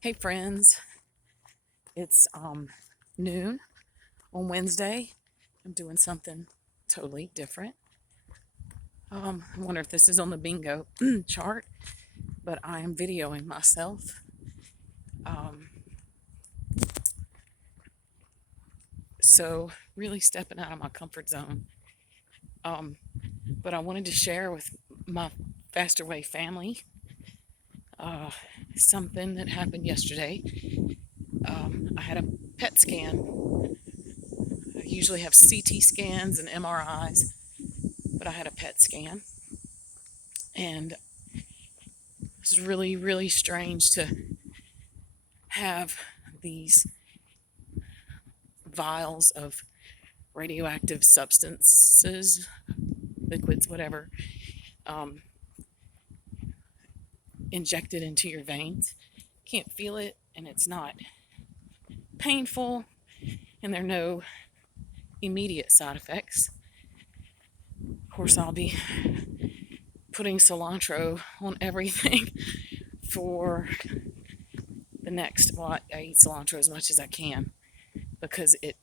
Hey friends, it's noon on Wednesday. I'm doing something totally different. I wonder if this is on the bingo chart, but I am videoing myself. Um, so really stepping out of my comfort zone. Um, but I wanted to share with my Faster Way family uh, something that happened yesterday. I had a PET scan. I usually have CT scans and MRIs, but I had a PET scan. And it was really, really strange to have these vials of radioactive substances, liquids, whatever, um, injected into your veins. Can't feel it, and it's not painful, and there are no immediate side effects. Of course, I'll be putting cilantro on everything for the next. Well, I eat cilantro as much as I can because it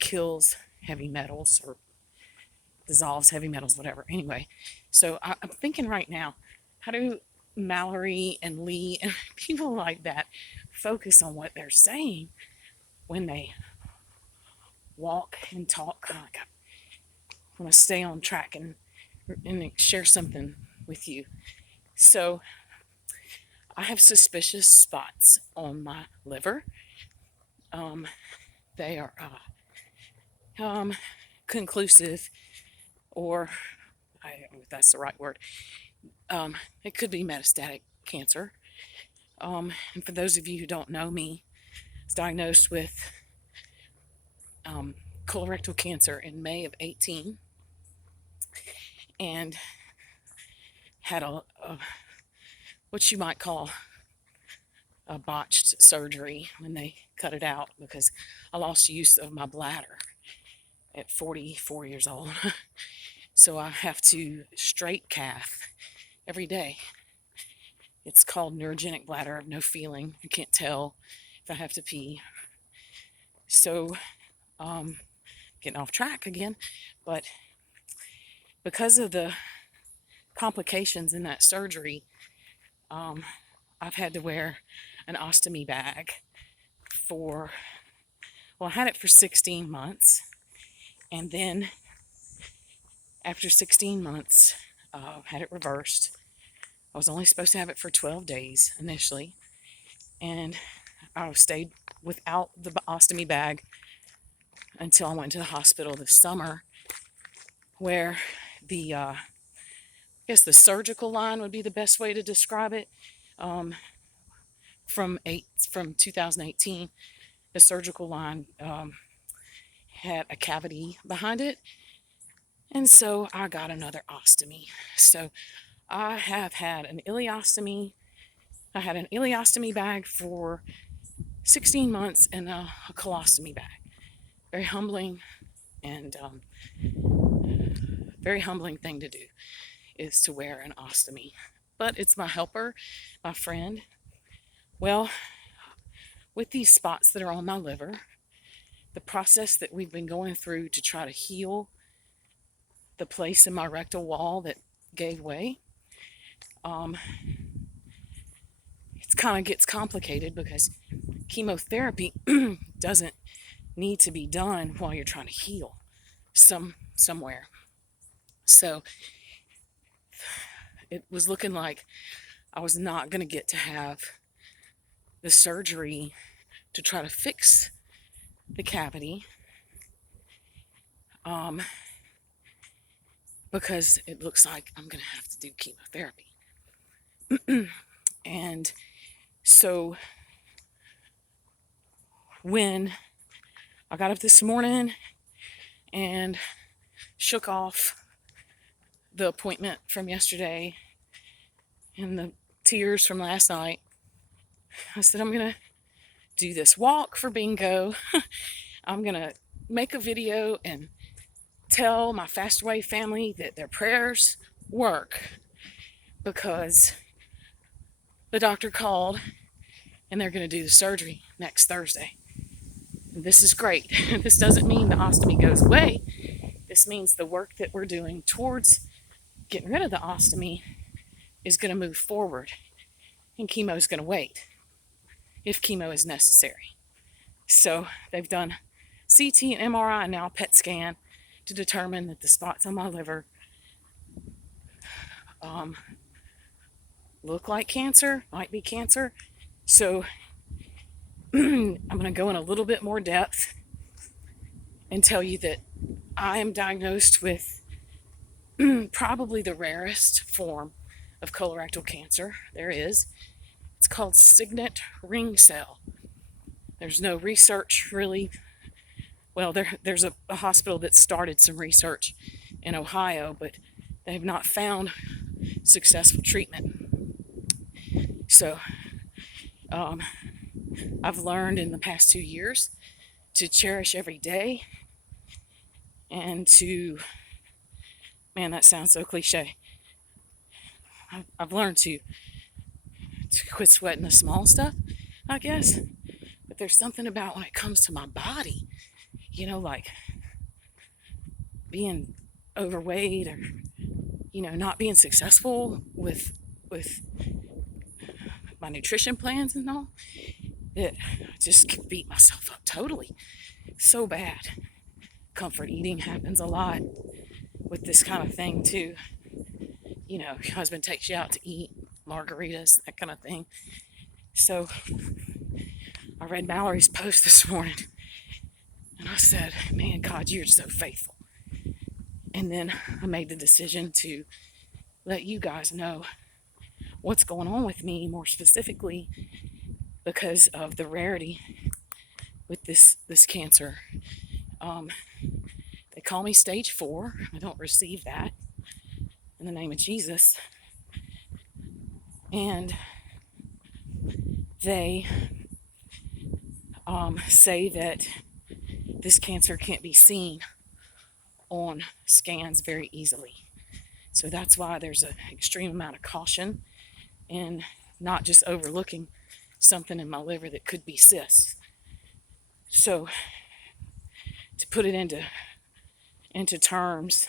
kills heavy metals or dissolves heavy metals, whatever. Anyway, so I'm thinking right now, how do Mallory and Lee and people like that focus on what they're saying when they walk and talk? Like, I want to stay on track and share something with you. So I have suspicious spots on my liver. Um, they are conclusive, or I don't know if that's the right word. It could be metastatic cancer. And for those of you who don't know me, I was diagnosed with colorectal cancer in May of 18 and had a what you might call a botched surgery when they cut it out because I lost use of my bladder at 44 years old. So I have to straight cath every day. It's called neurogenic bladder. I have no feeling. I can't tell if I have to pee. So, getting off track again, but because of the complications in that surgery, I've had to wear an ostomy bag for, well, I had it for 16 months. And then after 16 months, had it reversed. I was only supposed to have it for 12 days initially. And I stayed without the ostomy bag until I went to the hospital this summer, where I guess the surgical line would be the best way to describe it. From 2018, the surgical line had a cavity behind it, and so I got another ostomy. So I have had an ileostomy. I had an ileostomy bag for 16 months and a colostomy bag. Very humbling, and very humbling thing to do is to wear an ostomy. But it's my helper, my friend. Well, with these spots that are on my liver, the process that we've been going through to try to heal the place in my rectal wall that gave way, it kind of gets complicated because chemotherapy doesn't need to be done while you're trying to heal somewhere. So it was looking like I was not going to get to have the surgery to try to fix the cavity, because it looks like I'm going to have to do chemotherapy. And so when I got up this morning and shook off the appointment from yesterday and the tears from last night, I said, I'm going to do this walk for bingo. I'm going to make a video and tell my Faster Way family that their prayers work, because the doctor called and they're going to do the surgery next Thursday. And this is great. This doesn't mean the ostomy goes away. This means the work that we're doing towards getting rid of the ostomy is going to move forward, and chemo is going to wait if chemo is necessary. So they've done CT and MRI and now a PET scan to determine that the spots on my liver look like cancer, might be cancer. So I'm going to go in a little bit more depth and tell you that I am diagnosed with probably the rarest form of colorectal cancer there is. It's called signet ring cell. There's no research really. Well, there's a hospital that started some research in Ohio, but they have not found successful treatment. So I've learned in the past 2 years to cherish every day and to, man, that sounds so cliche. I've learned to quit sweating the small stuff, I guess. But there's something about when it comes to my body, like being overweight or, not being successful with my nutrition plans and all, that I just can beat myself up totally. So bad. Comfort eating happens a lot with this kind of thing too. Your husband takes you out to eat margaritas, that kind of thing. So I read Mallory's post this morning and I said, man, God, you're so faithful. And then I made the decision to let you guys know what's going on with me, more specifically because of the rarity with this cancer. They call me stage 4. I don't receive that in the name of Jesus. And they say that this cancer can't be seen on scans very easily. So that's why there's an extreme amount of caution and not just overlooking something in my liver that could be cysts. So to put it into terms,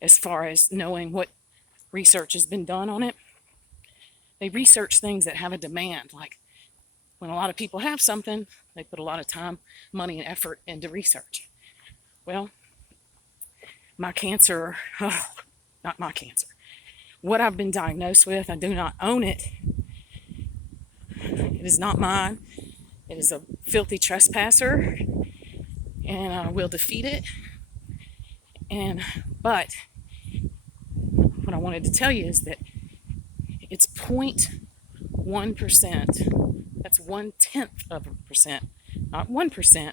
as far as knowing what research has been done on it, they research things that have a demand. Like when a lot of people have something, they put a lot of time, money, and effort into research. Well, my cancer, not my cancer, what I've been diagnosed with, I do not own it. It is not mine. It is a filthy trespasser, and I will defeat it. But what I wanted to tell you is that it's 0.1%. That's 0.1%, not 1%,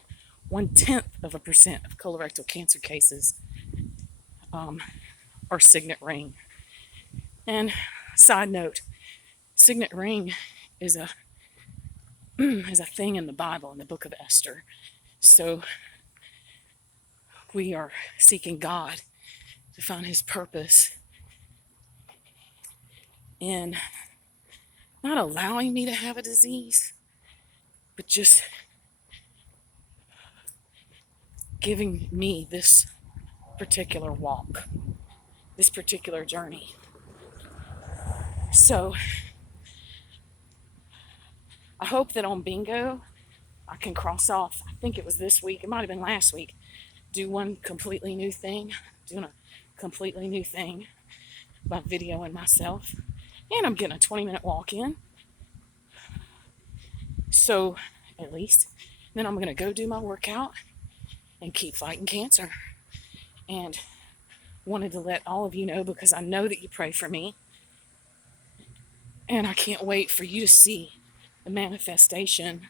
0.1% of colorectal cancer cases are signet ring. And side note, signet ring is a thing in the Bible, in the book of Esther. So we are seeking God to find his purpose in not allowing me to have a disease, but just giving me this particular walk, this particular journey. So I hope that on bingo I can cross off, I think it was this week, it might have been last week, do one completely new thing, doing a completely new thing by videoing myself. And I'm getting a 20-minute walk in. So, at least. Then I'm going to go do my workout and keep fighting cancer. And wanted to let all of you know because I know that you pray for me. And I can't wait for you to see the manifestation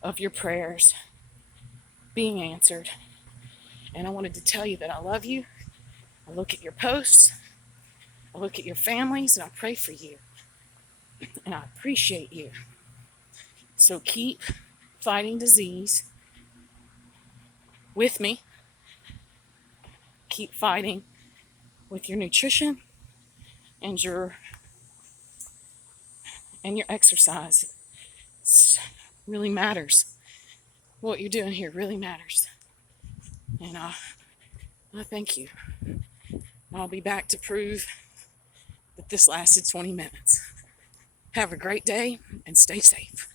of your prayers being answered. And I wanted to tell you that I love you. I look at your posts. I look at your families and I pray for you. And I appreciate you. So keep fighting disease with me. Keep fighting with your nutrition and your and your exercise. It really matters. What you're doing here really matters. And I thank you. I'll be back to prove that this lasted 20 minutes. Have a great day and stay safe.